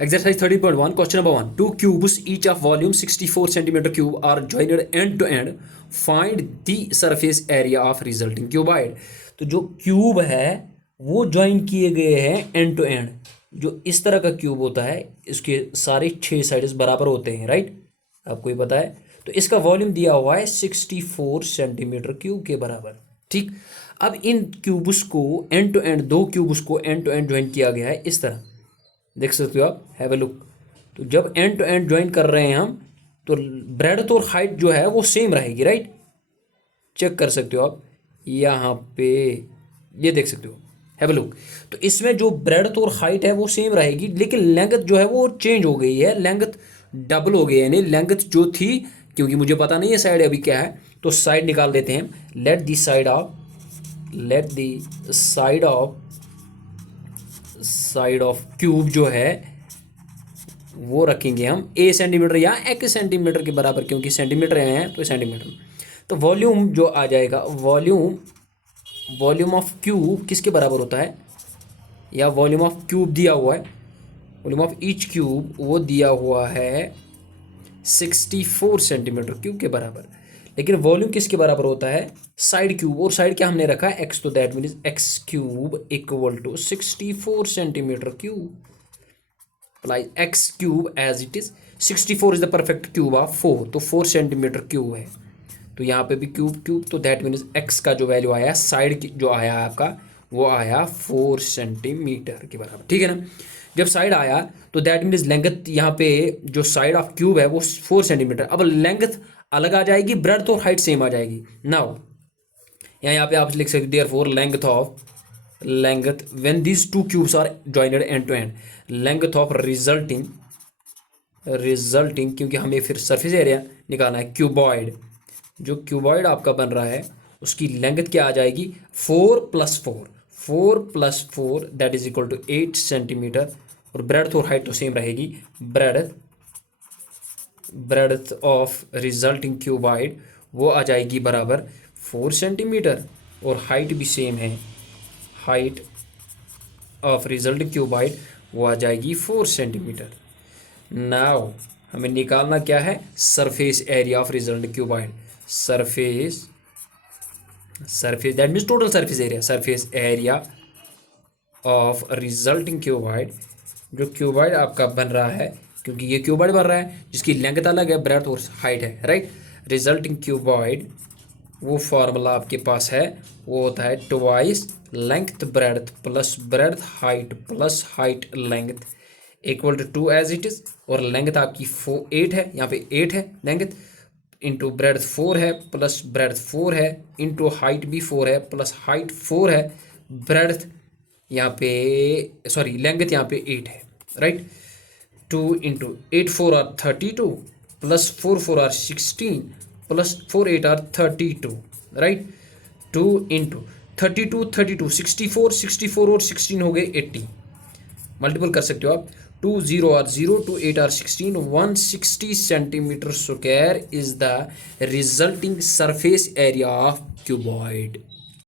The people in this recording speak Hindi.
Exercise 30.1, question number 1. Two cubes, each of volume 64 centimeter cube, are joined end to end. Find the surface area of resulting cuboid. तो जो क्यूब है वो ज्वाइन किए गए हैं एंड टू एंड। जो इस तरह का क्यूब होता है इसके सारे 6 साइड्स बराबर होते हैं, राइट, आपको ये पता है। तो इसका वॉल्यूम दिया हुआ है 64 सेंटीमीटर क्यूब के बराबर, ठीक। अब इन क्यूब्स को एंड टू एंड, दो क्यूब्स को एंड टू एंड ज्वाइन किया गया है इस तरह, देख सकते हो आप, हैव ए लुक। तो जब एंड टू एंड ज्वाइन कर रहे हैं हम तो ब्रेडथ और हाइट जो है वो सेम रहेगी, राइट, चेक कर सकते हो आप यहाँ पे, ये देख सकते हो, हैव ए लुक। तो इसमें जो ब्रेडथ और हाइट है वो सेम रहेगी, लेकिन लेंथ जो है वो चेंज हो गई है, लेंथ डबल हो गई है, यानी लेंथ जो थी, क्योंकि मुझे पता नहीं है साइड अभी क्या है, तो साइड निकाल देते हैं। Let the side of cube जो है वो रखेंगे हम ए सेंटीमीटर या एक सेंटीमीटर के बराबर, क्योंकि सेंटीमीटर हैं तो सेंटीमीटर। तो वॉल्यूम जो आ जाएगा, वॉल्यूम ऑफ क्यूब किसके बराबर होता है, या वॉल्यूम ऑफ क्यूब दिया हुआ है, वॉल्यूम ऑफ ईच क्यूब वो दिया हुआ है 64 सेंटीमीटर क्यूब के बराबर। लेकिन वॉल्यूम किसके बराबर होता है, साइड क्यूब, और साइड क्या हमने रखा है एक्स, तो that means x cube equal to 64 centimetre cube plus x cube as it is 64 is the perfect cube of 4, तो 4 सेंटीमीटर क्यूब है। तो यहाँ पे भी क्यूब, तो दैट मीन्स एक्स का जो वैल्यू आया, साइड जो आया आपका वो आया 4 सेंटीमीटर के बराबर, ठीक है ना। जब साइड आया तो दैट मीन्स लेंथ, यहाँ पे जो साइड ऑफ क्यूब है वो 4 सेंटीमीटर, अब लेंथ अलग आ जाएगी, ब्रेडथ और हाइट सेम आ जाएगी। नाउ यहाँ पे आप लिख सकते हो therefore length when these two cubes are jointed end to end, length of resulting, क्योंकि हमें फिर सरफेस एरिया निकालना है, क्यूबॉइड, जो क्यूबॉइड आपका बन रहा है उसकी लेंथ क्या आ जाएगी 4 + 4 that is equal to 8 centimetre, और ब्रेडथ और हाइट तो सेम रहेगी, ब्रेडथ ऑफ रिजल्टिंग क्यूबॉइड वो आ जाएगी बराबर 4 सेंटीमीटर, और हाइट भी सेम है, हाइट ऑफ रिजल्ट क्यूबॉइड वो आ जाएगी 4 सेंटीमीटर। नाउ हमें निकालना क्या है, surface area of result cuboid, surface that means total surface area of resulting cuboid, जो क्यूबॉइड आपका बन रहा है, क्योंकि ये क्यूबॉइड बन रहा है जिसकी लेंथ अलग है, ब्रेडथ और हाइट है, राइट। रिजल्टिंग क्यूबॉइड वो फॉर्मूला आपके पास है, वो होता है twice length breadth plus breadth height plus height length equal to 2 as it is, और लेंथ आपकी 8 है, यहाँ पे 8 है लेंथ, इंटू ब्रेडथ 4 है प्लस ब्रेडथ 4 है, इंटू हाइट भी 4 है प्लस हाइट 4 है, ब्रेडथ यहाँ पे सॉरी लेंथ यहाँ पे 8 है, right. 2 into 8 4 are 32 plus 4 4 are 16 plus 4 8 are 32, right. 2 into 32 64 और 16 हो गए 80, मल्टीपल कर सकते हो आप, 2 0 are 0 2 8 are 16, 160 centimetre square is the resulting surface area of cuboid.